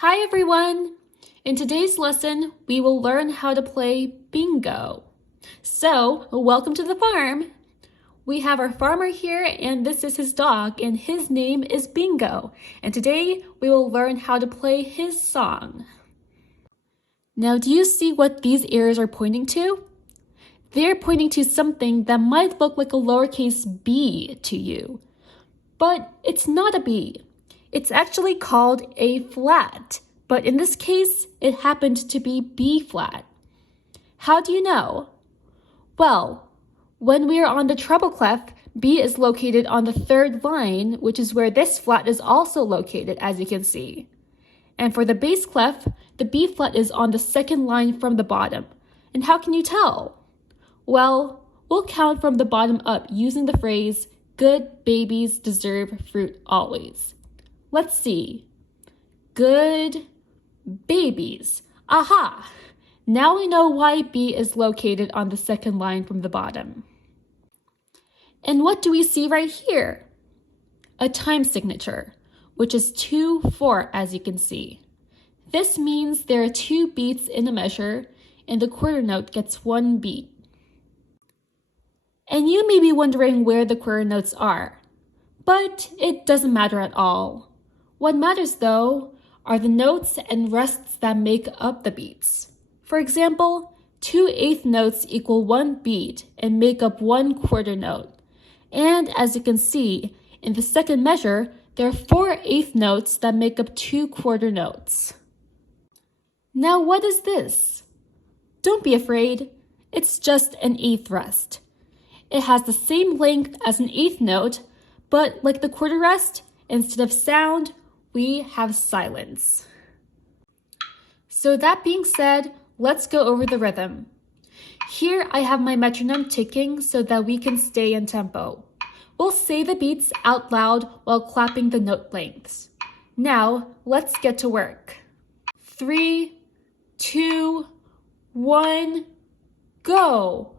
Hi everyone! In today's lesson, we will learn how to play bingo. So, welcome to the farm! We have our farmer here and this is his dog and his name is Bingo. And today, we will learn how to play his song. Now, do you see what these arrows are pointing to? They're pointing to something that might look like a lowercase b to you. But it's not a b. It's actually called A flat, but in this case, it happened to be B flat. How do you know? Well, when we are on the treble clef, B is located on the third line, which is where this flat is also located, as you can see. And for the bass clef, the B flat is on the second line from the bottom. And how can you tell? Well, we'll count from the bottom up using the phrase, "Good babies deserve fruit always." Let's see. Good babies. Aha! Now we know why B is located on the second line from the bottom. And what do we see right here? A time signature, which is 2/4 as you can see. This means there are 2 beats in a measure and the quarter note gets 1 beat. And you may be wondering where the quarter notes are, but it doesn't matter at all. What matters, though, are the notes and rests that make up the beats. For example, 2/8 notes equal 1 beat and make up 1 quarter note. And as you can see, in the second measure, there are 4/8 notes that make up 2 quarter notes. Now, what is this? Don't be afraid. It's just an 1/8 rest. It has the same length as an 1/8 note, but like the quarter rest, instead of sound, we have silence. So that being said, let's go over the rhythm. Here I have my metronome ticking so that we can stay in tempo. We'll say the beats out loud while clapping the note lengths. Now, let's get to work. 3, 2, 1, go!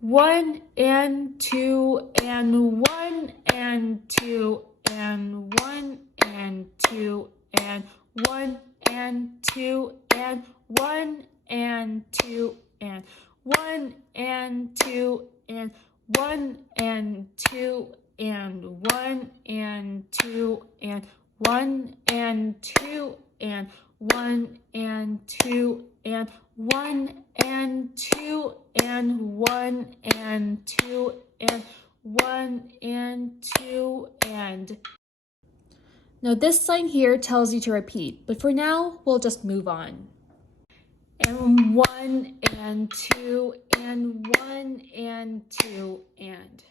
1 and 2 and 1 and 2 and 1 and 2 and 1 and 2 and 1 and 2 and 1 and 2 and 1 and 2 and 1 and 2 and 1 and 2 and 1 and 2 and 1 and 2 and 1 and 2 and 1 and 2 and... Now this sign here tells you to repeat, but for now, we'll just move on. And 1 and 2 and 1 and 2 and...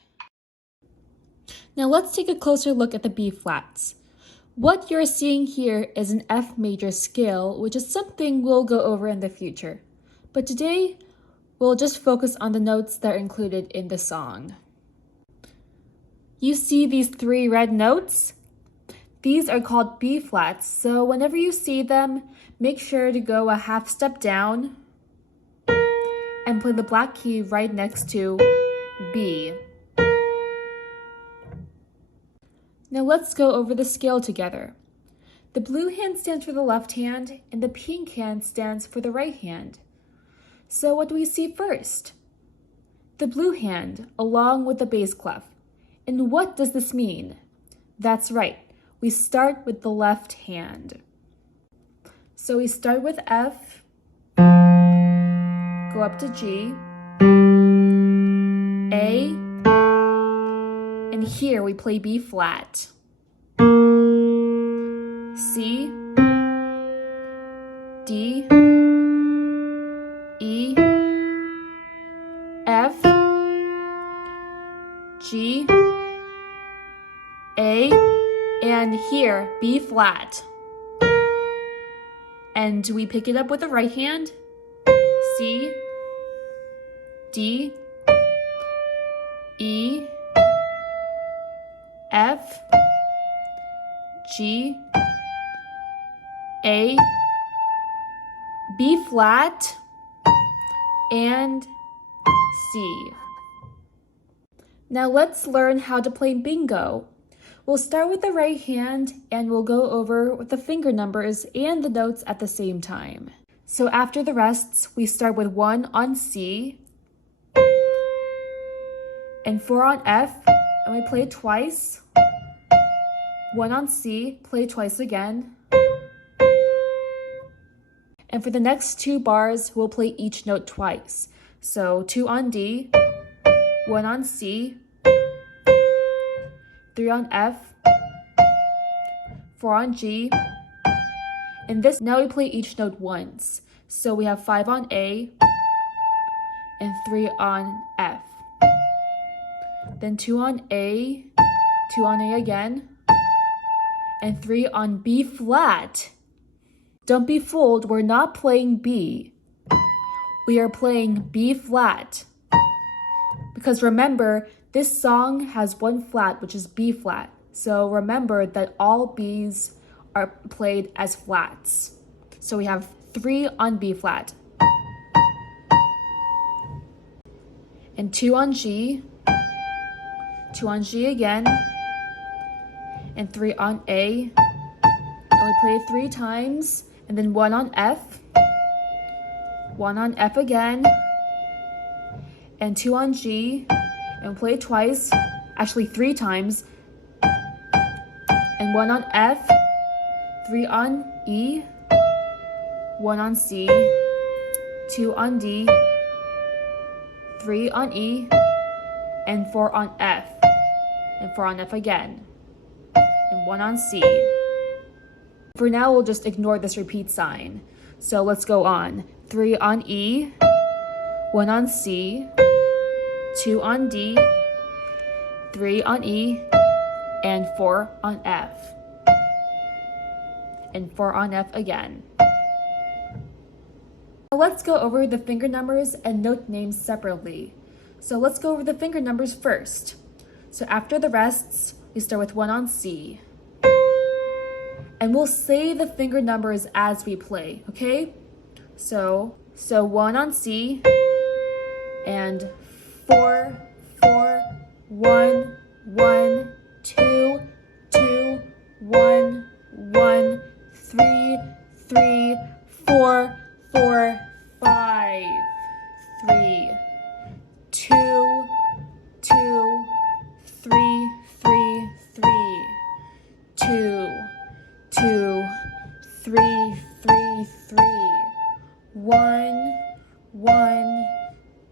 Now let's take a closer look at the B flats. What you're seeing here is an F major scale, which is something we'll go over in the future. But today, we'll just focus on the notes that are included in the song. You see these 3 red notes? These are called B flats, so whenever you see them, make sure to go a half step down and play the black key right next to B. Now let's go over the scale together. The blue hand stands for the left hand and the pink hand stands for the right hand. So what do we see first? The blue hand along with the bass clef. And what does this mean? That's right, we start with the left hand. So we start with F, go up to G, A, and here we play B flat, C, D, E, F, G, A, and here, B flat. And we pick it up with the right hand, C, D, E, F, G, A, B flat, and C. Now let's learn how to play bingo. We'll start with the right hand and we'll go over the finger numbers and the notes at the same time. So after the rests, we start with 1 on C and 4 on F, and we play it twice. 1 on C, play twice again. And for the next 2 bars, we'll play each note twice. So 2 on D, 1 on C, 3 on F, 4 on G, and this, now we play each note once. So we have 5 on A and 3 on F. Then 2 on A, 2 on A again, and 3 on B flat. Don't be fooled, we're not playing B. We are playing B flat. Because remember, this song has 1 flat, which is B flat. So remember that all Bs are played as flats. So we have 3 on B flat. And 2 on G. 2 on G again. And 3 on A. And we play it 3 times. And then 1 on F. 1 on F again. And 2 on G. And we play it twice. Actually 3 times. And 1 on F. 3 on E. 1 on C. 2 on D. 3 on E. And 4 on F. And 4 on F again. And 1 on C. For now, we'll just ignore this repeat sign. So let's go on. 3 on E, 1 on C, 2 on D, 3 on E, and 4 on F. And 4 on F again. Now let's go over the finger numbers and note names separately. So let's go over the finger numbers first. So after the rests, we start with 1 on C. And we'll say the finger numbers as we play, okay? So 1 on C, and 4, 4, 1, 1, 2, 2, 1, 1, 3, 3, 4, 4, 5, 3, 2, 2, 3, 3, 3, 2, 2, 3, 3, 3, 1, 1,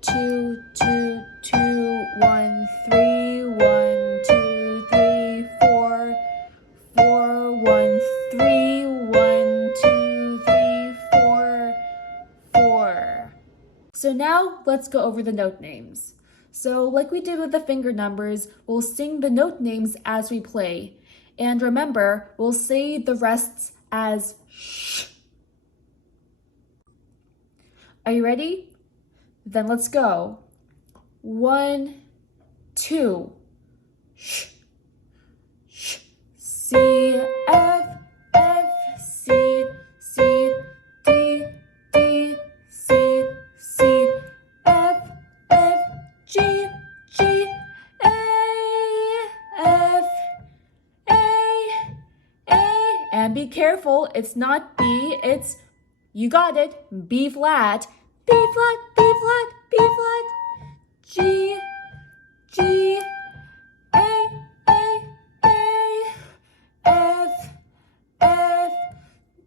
2, 2, 2, 1, 3, 1, 2, 3, 4, 4, 1, 3, 1, 2, 3, 4, 4. So now let's go over the note names. So like we did with the finger numbers, we'll sing the note names as we play. And remember, we'll say the rests as sh. Are you ready? Then let's go. 1, 2, sh, sh, C, F, F, C, C, D, D, C, C, F, F, G, G, A, F, A, and be careful, it's not B, it's, you got it, B flat, B flat, B flat, B flat, G, G, A, F, F,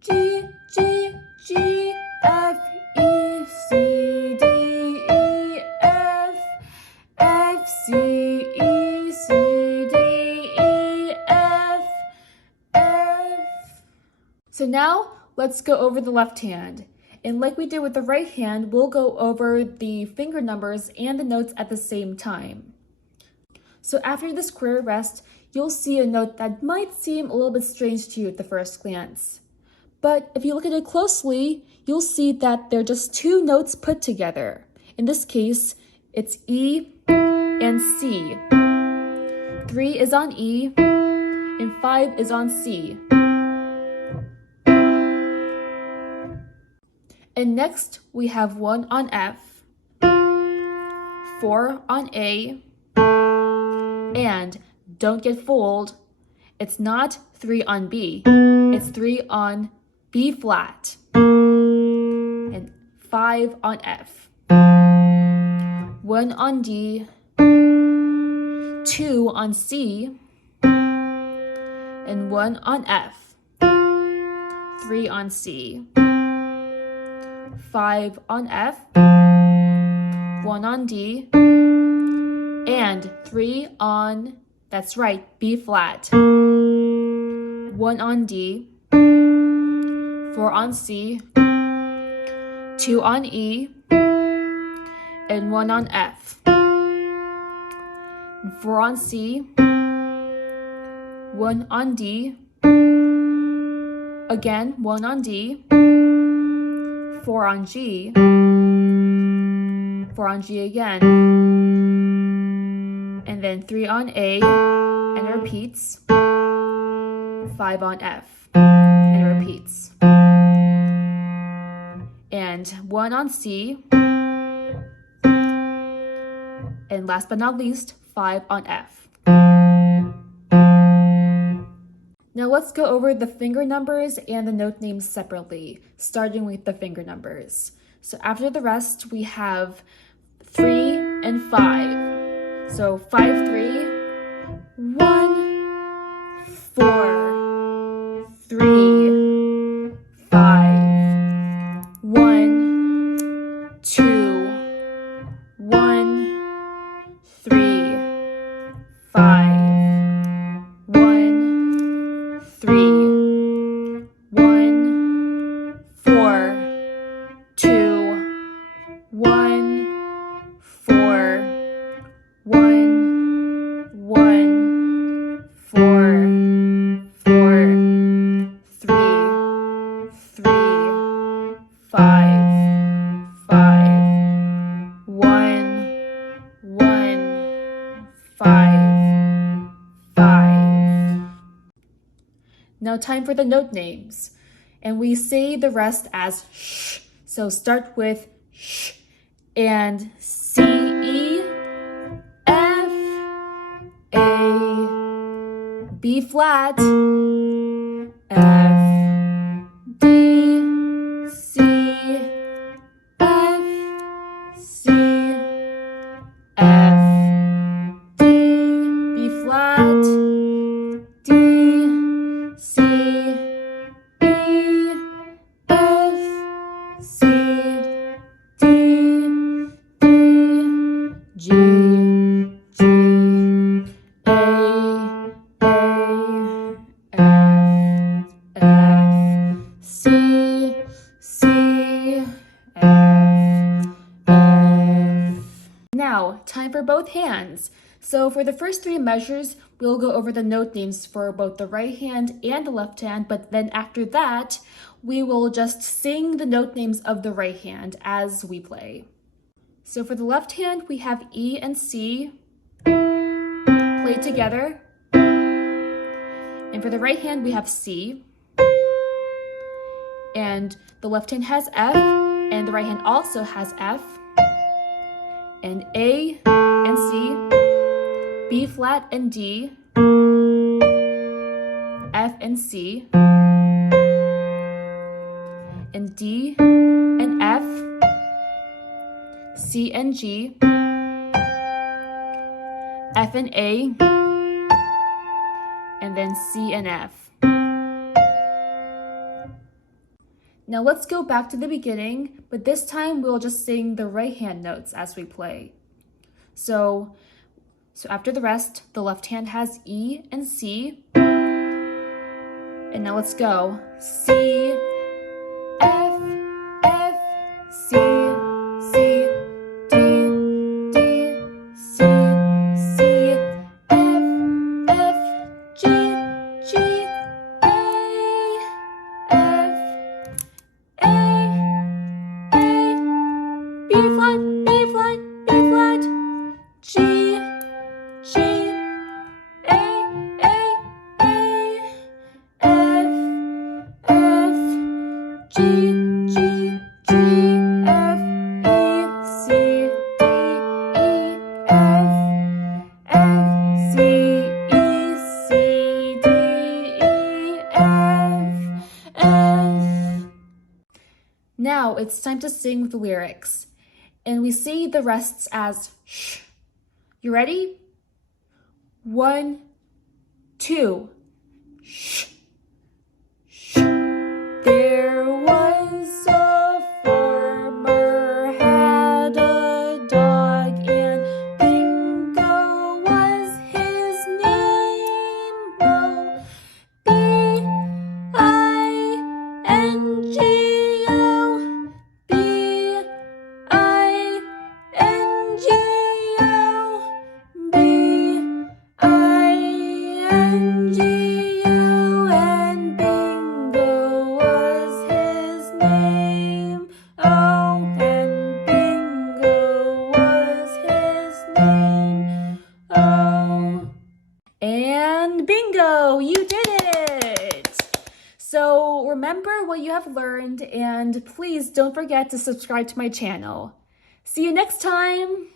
G, G, G, F, E, C, D, E, F, F, C, E, C, D, E, F, F. So now, let's go over the left hand. And like we did with the right hand, we'll go over the finger numbers and the notes at the same time. So after the square rest, you'll see a note that might seem a little bit strange to you at the first glance. But if you look at it closely, you'll see that they're just 2 notes put together. In this case, it's E and C. 3 is on E, and 5 is on C. And next, we have 1 on F, 4 on A, and don't get fooled, It's not 3 on B, it's 3 on B flat, and 5 on F, 1 on D, 2 on C, and 1 on F, 3 on C, 5 on F, 1 on D, and 3 on, that's right, B flat, 1 on D, 4 on C, 2 on E, and 1 on F, 4 on C, 1 on D, again 1 on D, 4 on G, 4 on G again, and then 3 on A, and repeats, 5 on F, and repeats, and 1 on C, and last but not least, 5 on F. Now let's go over the finger numbers and the note names separately, starting with the finger numbers. So after the rest, we have 3 and 5. So 5, 3, 1, 4, 3, 5, 1, 2, 1, 3, 5, 1, 3, 1, 4, 2, 1, 4, 1, 1, 4, 4, 3, 3, 5, 5, 1, 1, 5, 5. Now time for the note names. And we say the rest as sh. So start with sh and C, E, F, A, B flat, F, D, C, F, C, F, D, B flat, D, C, E, F, C, D, D, G, G, A, F, F, C, C, F, F. Now, time for both hands. So for the first 3 measures, we'll go over the note names for both the right hand and the left hand, but then after that, we will just sing the note names of the right hand as we play. So for the left hand, we have E and C played together. And for the right hand, we have C. And the left hand has F, and the right hand also has F. And A and C, B flat and D, F and C, and D and F, C and G, F and A, and then C and F. Now let's go back to the beginning, but this time we'll just sing the right hand notes as we play. So after the rest, the left hand has E and C. And now let's go. C, F, F, C, C, D, D, C, C, F, F, G, G, A, F, A, B flat, B flat, B flat, G, G, A, F, F, G, G, G, F, E, C, D, E, F, F, C, E, C, D, Now it's time to sing the lyrics. And we see the rests as sh. You ready? 1, 2. Sh. Sh. There was a farmer had a dog, and Bingo was his name. Oh, B-I-N-G-O, B-I-N-G-O, B-I-N-G-O, and Bingo was his name. Oh, and Bingo was his name. Oh. And bingo, you did it! So remember what you have learned, and please don't forget to subscribe to my channel. See you next time!